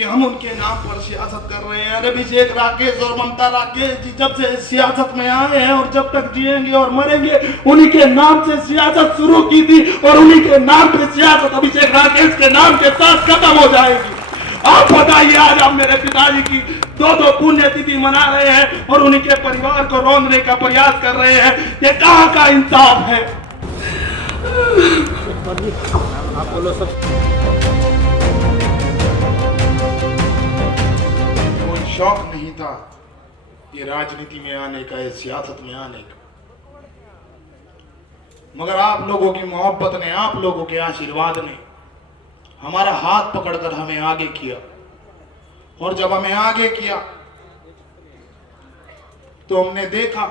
कि हम उनके नाम पर सियासत कर रहे हैं। अभिषेक राकेश और ममता राकेश जी जब से सियासत में आए हैं और जब तक जिएंगे और मरेंगे उन्हीं के नाम से सियासत शुरू की थी और उन्हीं के नाम पे सियासत अभिषेक राकेश के नाम के साथ खत्म हो जाएगी। आप बताइए, आज आप मेरे पिताजी की दो पुण्यतिथि मना रहे हैं और उन्हीं के परिवार को रौंदने का प्रयास कर रहे हैं। ये कहाँ का इंसाफ है? आप बोलो सब। कोई शौक नहीं था ये राजनीति में आने का, ये सियासत में आने का, मगर आप लोगों की मोहब्बत ने, आप लोगों के आशीर्वाद ने हमारा हाथ पकड़कर हमें आगे किया। और जब हमें आगे किया तो हमने देखा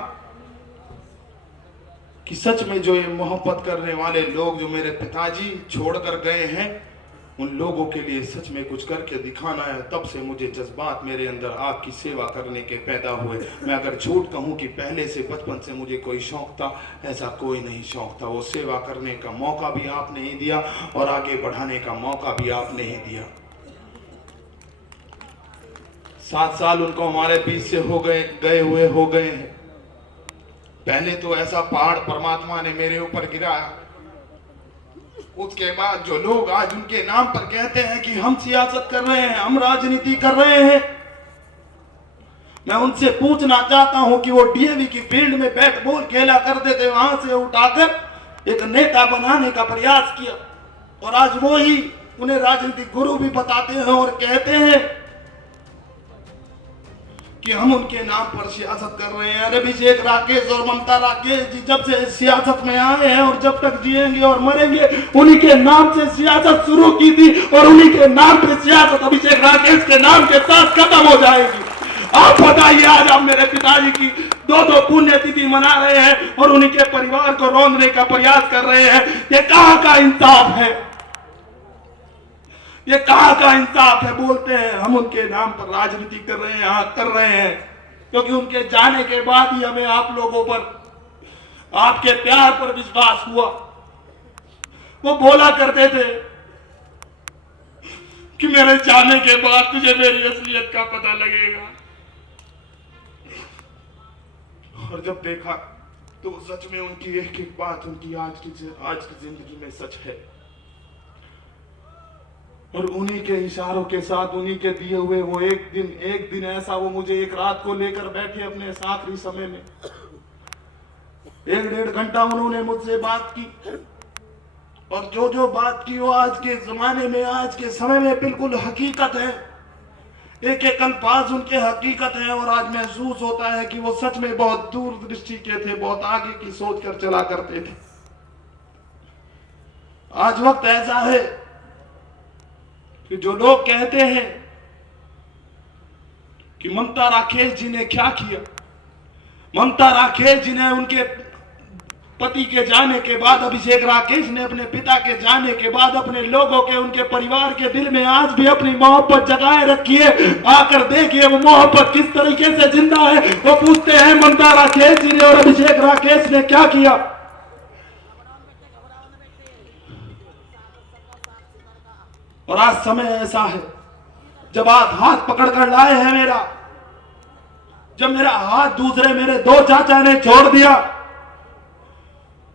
कि सच में जो ये मोहब्बत करने वाले लोग जो मेरे पिताजी छोड़कर गए हैं, उन लोगों के लिए सच में कुछ करके दिखाना है। तब से मुझे जज्बात मेरे अंदर आपकी सेवा करने के पैदा हुए। मैं अगर झूठ कहूं कि पहले से बचपन से मुझे कोई शौक था, ऐसा कोई नहीं शौक था। वो सेवा करने का मौका भी आपने ही दिया और आगे बढ़ाने का मौका भी आपने ही दिया। 7 साल उनको हमारे बीच से हो गए हैं। पहले तो ऐसा पहाड़ परमात्मा ने मेरे ऊपर गिराया, उसके बाद जो लोग आज उनके नाम पर कहते हैं कि हम सियासत कर रहे हैं, हम राजनीति कर रहे हैं, मैं उनसे पूछना चाहता हूं कि वो डीएवी की फील्ड में बैट बॉल खेला करते थे, वहां से उठाकर एक नेता बनाने का प्रयास किया और आज वो ही उन्हें राजनीतिक गुरु भी बताते हैं और कहते हैं कि हम उनके नाम पर सियासत कर रहे हैं। अभिषेक राकेश और ममता राकेश जी जब से सियासत में आए हैं और जब तक जिएंगे और मरेंगे उन्हीं के नाम से सियासत शुरू की थी और उन्हीं के नाम पे सियासत अभिषेक राकेश के नाम के साथ खत्म हो जाएगी। आप बताइए, आज आप मेरे पिताजी की दो पुण्यतिथि मना रहे हैं और उन्हीं के परिवार को रौंदने का प्रयास कर रहे हैं। ये कहाँ का इंसाफ है? ये कहाँ का इंसाफ है? बोलते हैं हम उनके नाम पर राजनीति कर रहे हैं, हाँ कर रहे हैं, क्योंकि उनके जाने के बाद ही हमें आप लोगों पर, आपके प्यार पर विश्वास हुआ। वो बोला करते थे कि मेरे जाने के बाद तुझे मेरी असलियत का पता लगेगा, और जब देखा तो सच में उनकी एक एक बात उनकी आज की जिंदगी में सच है। और उन्हीं के इशारों के साथ, उन्हीं के दिए हुए वो एक दिन ऐसा, वो मुझे एक रात को लेकर बैठे अपने आखिरी समय में 1-1.5 घंटा उन्होंने मुझसे बात की और जो बात की वो आज के जमाने में, आज के समय में बिल्कुल हकीकत है। एक एक अल्फाज उनके हकीकत है और आज महसूस होता है कि वो सच में बहुत दूरदृष्टि के थे, बहुत आगे की सोच कर चला करते थे। आज वक्त ऐसा है कि जो लोग कहते हैं कि ममता राकेश जी ने क्या किया, ममता राकेश जी ने उनके पति के जाने के बाद, अभिषेक राकेश ने अपने पिता के जाने के बाद अपने लोगों के, उनके परिवार के दिल में आज भी अपनी मोहब्बत जगाए रखी है। आकर देखिए वो मोहब्बत किस तरीके से जिंदा है। वो पूछते हैं ममता राकेश जी ने और अभिषेक राकेश ने क्या किया। और आज समय ऐसा है जब आप हाथ पकड़ कर लाए हैं मेरा, जब मेरा हाथ दूसरे मेरे 2 चाचा ने छोड़ दिया,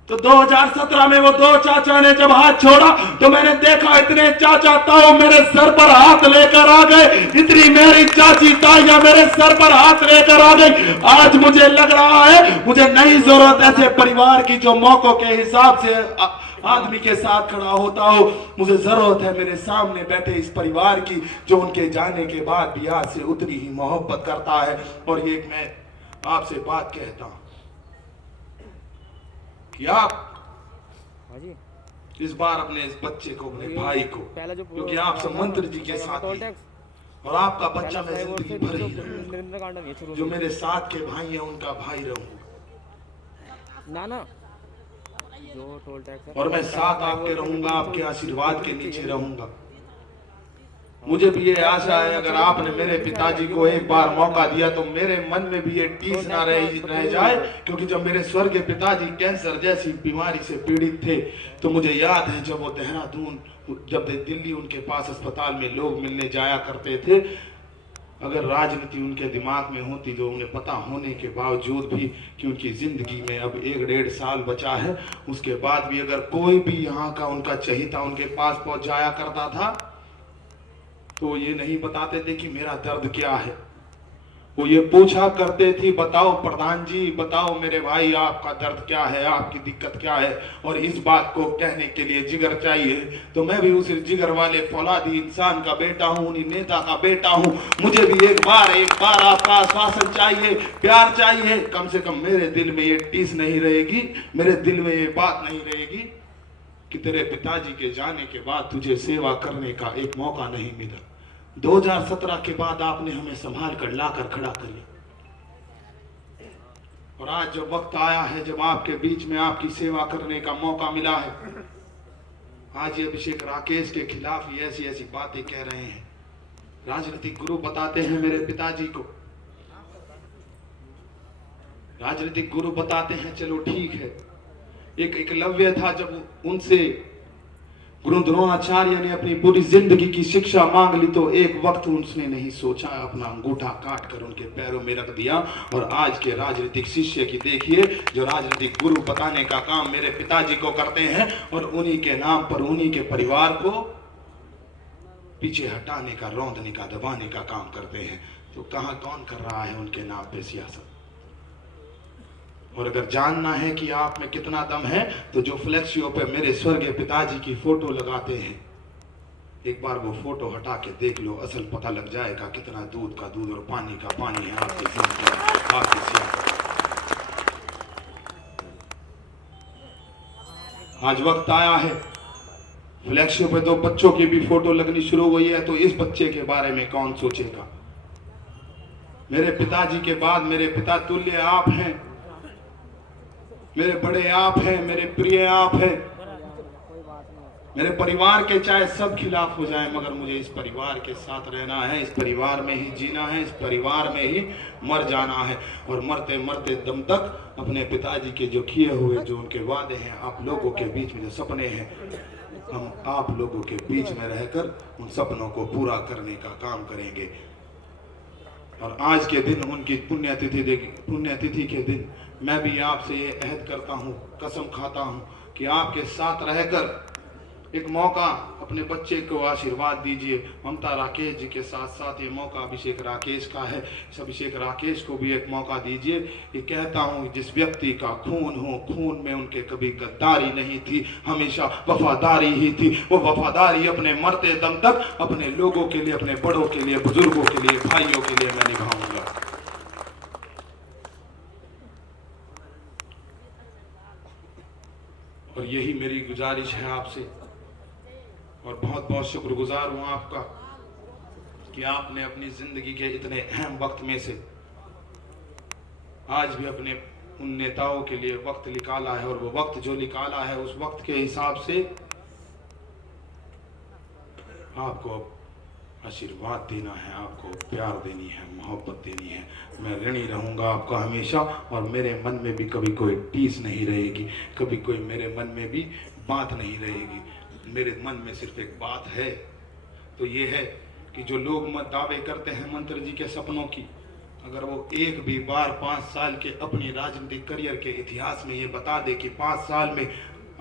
तो 2017 में वो 2 चाचा ने जब हाथ छोड़ा तो मैंने देखा इतने चाचा ताऊ मेरे सर पर हाथ लेकर आ गए, इतनी मेरी चाची ताइयां मेरे सर पर हाथ लेकर आ गई। आज मुझे लग रहा है मुझे नहीं जरूरत ऐसे परिवार की जो मौकों के हिसाब से आदमी के साथ खड़ा होता हो, मुझे जरूरत है मेरे सामने बैठे इस परिवार की जो उनके जाने के बाद भी आज से उतनी ही मोहब्बत करता है। और ये मैं आपसे बात कहता हूं कि आप इस बार अपने इस बच्चे को, अपने भाई को, क्योंकि आप सब मंत्री जी के साथ ही और आपका बच्चा मैं जिंदगी भर ही रहूंगा, जो मेरे साथ के भाई हैं उनका भाई रहूंगा ना और मैं साथ आपके रहूंगा, आपके आशीर्वाद के नीचे रहूंगा। मुझे भी ये आशा है अगर आपने मेरे पिताजी को एक बार मौका दिया तो मेरे मन में भी ये टीस ना रह जाए, क्योंकि जब मेरे स्वर्गीय पिताजी कैंसर जैसी बीमारी से पीड़ित थे तो मुझे याद है जब वो देहरादून, जब दिल्ली उनके पास अस्पताल में लोग मिलने जाया करते थे, अगर राजनीति उनके दिमाग में होती जो उन्हें पता होने के बावजूद भी कि उनकी जिंदगी में अब 1-1.5 साल बचा है, उसके बाद भी अगर कोई भी यहाँ का उनका चहीता उनके पास पहुंच जाया करता था तो ये नहीं बताते थे कि मेरा दर्द क्या है। वो ये पूछा करते थे, बताओ प्रधान जी, बताओ मेरे भाई, आपका दर्द क्या है, आपकी दिक्कत क्या है। और इस बात को कहने के लिए जिगर चाहिए, तो मैं भी उस जिगर वाले फौलादी इंसान का बेटा हूँ, उन्हीं नेता का बेटा हूँ। मुझे भी एक बार आपका आश्वासन चाहिए, प्यार चाहिए। कम से कम मेरे दिल में ये टीस नहीं रहेगी, मेरे दिल में ये बात नहीं रहेगी कि तेरे पिताजी के जाने के बाद तुझे सेवा करने का एक मौका नहीं मिला। 2017 के बाद आपने हमें संभाल कर लाकर खड़ा कर लिया, और आज जब वक्त आया है, जब आपके बीच में आपकी सेवा करने का मौका मिला है, आज ये अभिषेक राकेश के खिलाफ ही ऐसी ऐसी बातें कह रहे हैं। राजनीतिक गुरु बताते हैं मेरे पिताजी को, राजनीतिक गुरु बताते हैं, चलो ठीक है। एक एकलव्य था, जब उनसे गुरु द्रोणाचार्य ने अपनी पूरी जिंदगी की शिक्षा मांग ली तो एक वक्त उसने नहीं सोचा, अपना अंगूठा काट कर उनके पैरों में रख दिया। और आज के राजनीतिक शिष्य की देखिए, जो राजनीतिक गुरु बताने का काम मेरे पिताजी को करते हैं और उन्हीं के नाम पर उन्हीं के परिवार को पीछे हटाने का, रौंदने का, दबाने का काम करते हैं। तो कहां कौन कर रहा है उनके नाम पे सियासत? और अगर जानना है कि आप में कितना दम है तो जो फ्लैक्सियों पे मेरे स्वर्गीय पिताजी की फोटो लगाते हैं, एक बार वो फोटो हटा के देख लो, असल पता लग जाएगा कितना दूध का दूध और पानी का पानी है आपकी जिंदगी, आपकी सियासत। आज वक्त आया है, फ्लैक्सियों पे तो बच्चों की भी फोटो लगनी शुरू हुई है, तो इस बच्चे के बारे में कौन सोचेगा? मेरे पिताजी के बाद मेरे पिता तुल्य आप हैं, मेरे बड़े आप हैं, मेरे प्रिय आप हैं। मेरे परिवार के चाहे सब खिलाफ हो जाए, मगर मुझे इस परिवार के साथ रहना है, इस परिवार में ही जीना है, इस परिवार में ही मर जाना है। और मरते मरते दम तक अपने पिताजी के जो किए हुए, जो उनके वादे हैं, आप लोगों के बीच में जो सपने हैं, हम आप लोगों के बीच में रहकर उन सपनों को पूरा करने का काम करेंगे। और आज के दिन उनकी पुण्यतिथि के दिन मैं भी आपसे ये अहद करता हूँ, कसम खाता हूँ कि आपके साथ रहकर एक मौका अपने बच्चे को आशीर्वाद दीजिए। ममता राकेश जी के साथ साथ ये मौका अभिषेक राकेश का है, इस अभिषेक राकेश को भी एक मौका दीजिए। ये कहता हूँ, जिस व्यक्ति का खून हो, खून में उनके कभी गद्दारी नहीं थी, हमेशा वफादारी ही थी। वो वफादारी अपने मरते दम तक अपने लोगों के लिए, अपने बड़ों के लिए, बुजुर्गों के लिए, भाइयों के लिए मैं निभाऊंगा। और यही मेरी गुजारिश है आपसे, और बहुत बहुत शुक्रगुजार हूँ आपका कि आपने अपनी जिंदगी के इतने अहम वक्त में से आज भी अपने उन नेताओं के लिए वक्त निकाला है। और वो वक्त जो निकाला है, उस वक्त के हिसाब से आपको आशीर्वाद देना है, आपको प्यार देनी है, मोहब्बत देनी है। मैं ऋणी रहूंगा आपका हमेशा, और मेरे मन में भी कभी कोई टीस नहीं रहेगी, कभी कोई मेरे मन में भी बात नहीं रहेगी। मेरे मन में सिर्फ एक बात है, तो ये है कि जो लोग दावे करते हैं मंत्री जी के सपनों की, अगर वो एक भी बार 5 साल के अपनी राजनीतिक करियर के इतिहास में ये बता दे कि 5 साल में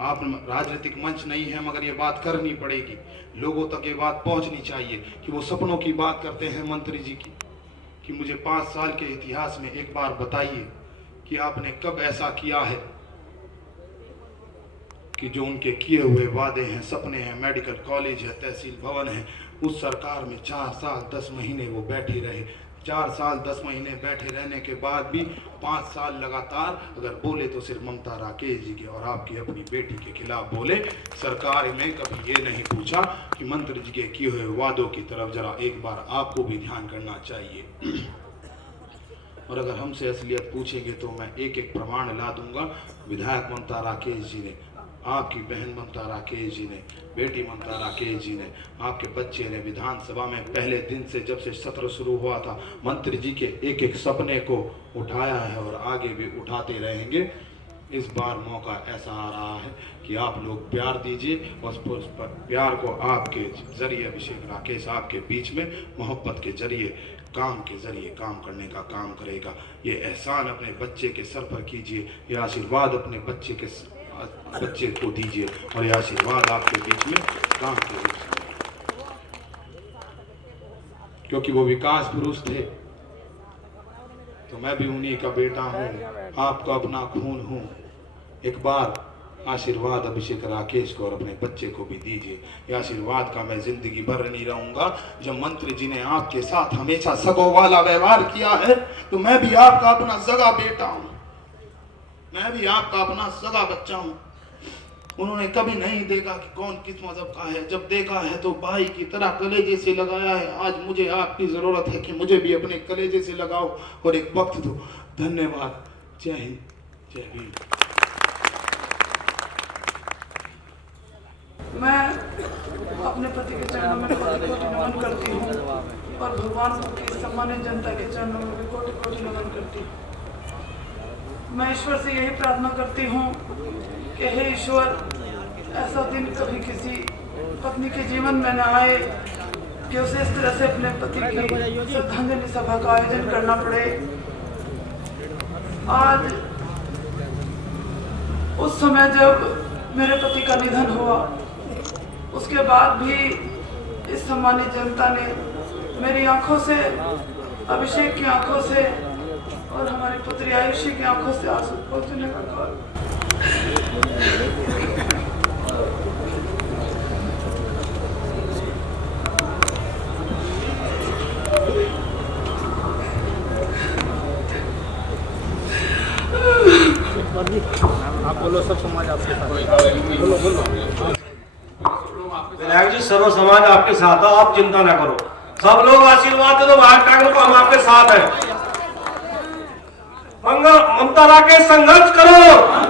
आप राजनीतिक मंच नहीं है, मगर ये बात करनी पड़ेगी, लोगों तक ये बात पहुंचनी चाहिए कि वो सपनों की बात करते हैं मंत्री जी की, कि मुझे 5 साल के इतिहास में एक बार बताइए कि आपने कब ऐसा किया है कि जो उनके किए हुए वादे हैं, सपने हैं, मेडिकल कॉलेज है, तहसील भवन है, उस सरकार में 4 साल 10 महीने वो बैठे रहे। 4 साल 10 महीने बैठे रहने के बाद भी 5 साल लगातार अगर बोले तो सिर्फ ममता राकेश जी के और आपकी अपनी बेटी के खिलाफ बोले। सरकार में कभी ये नहीं पूछा कि मंत्री जी के किए हुए वादों की तरफ जरा एक बार आपको भी ध्यान करना चाहिए। और अगर हमसे असलियत पूछेंगे तो मैं एक एक प्रमाण ला दूंगा। विधायक ममता राकेश जी ने आपकी बहन ममता राकेश जी ने, बेटी ममता राकेश जी ने, आपके बच्चे ने विधानसभा में पहले दिन से जब से सत्र शुरू हुआ था मंत्री जी के एक एक सपने को उठाया है और आगे भी उठाते रहेंगे। इस बार मौका ऐसा आ रहा है कि आप लोग प्यार दीजिए और उस पर प्यार को आपके जरिए अभिषेक राकेश आपके बीच में मोहब्बत के जरिए, काम के जरिए काम करने का काम करेगा। ये एहसान अपने बच्चे के सर पर कीजिए, ये आशीर्वाद अपने बच्चे को दीजिए और ये आशीर्वाद आपके बीच में काम के बीच में, क्योंकि वो विकास पुरुष थे तो मैं भी उन्हीं का बेटा हूँ, आपका अपना खून हूँ। एक बार आशीर्वाद अभिषेक राकेश को और अपने बच्चे को भी दीजिए। ये आशीर्वाद का मैं जिंदगी भर नहीं रहूंगा। जब मंत्री जी ने आपके साथ हमेशा सगों वाला व्यवहार किया है तो मैं भी आपका अपना सगा बेटा हूं, मैं भी आपका अपना सगा बच्चा हूं। उन्होंने कभी नहीं देखा कि कौन किस मजहब का है, जब देखा है तो भाई की तरह कलेजे से लगाया है। आज मुझे आपकी जरूरत है कि मुझे भी अपने कलेजे से लगाओ और एक वक्त दो। धन्यवाद। जय हिंद, जय भीम। मैं अपने पति के चरणों में कोटि कोटि नमन करती हूँ और भगवान की सम्मानित जनता के चरणों में भी कोटि कोटि नमन करती हूँ। मैं ईश्वर से यही प्रार्थना करती हूँ कि हे ईश्वर, ऐसा दिन कभी किसी पत्नी के जीवन में न आए कि उसे इस तरह से अपने पति की श्रद्धांजलि सभा का आयोजन करना पड़े। आज उस समय जब मेरे पति का निधन हुआ, उसके बाद भी इस सम्मानित जनता ने मेरी आंखों से, अभिषेक की आंखों से और हमारी पुत्री आयुषी की आंखों से आंसू पोंछने का काम। आप बोलो, सब समाज आपके साथ। बोलो बोलो। विधायक जी, सर्व समाज आपके साथ है, आप चिंता ना करो। सब लोग आशीर्वाद दे दो भारत ठाकुर को, हम आपके साथ हैं। मंगल ममता राकेश संघर्ष करो।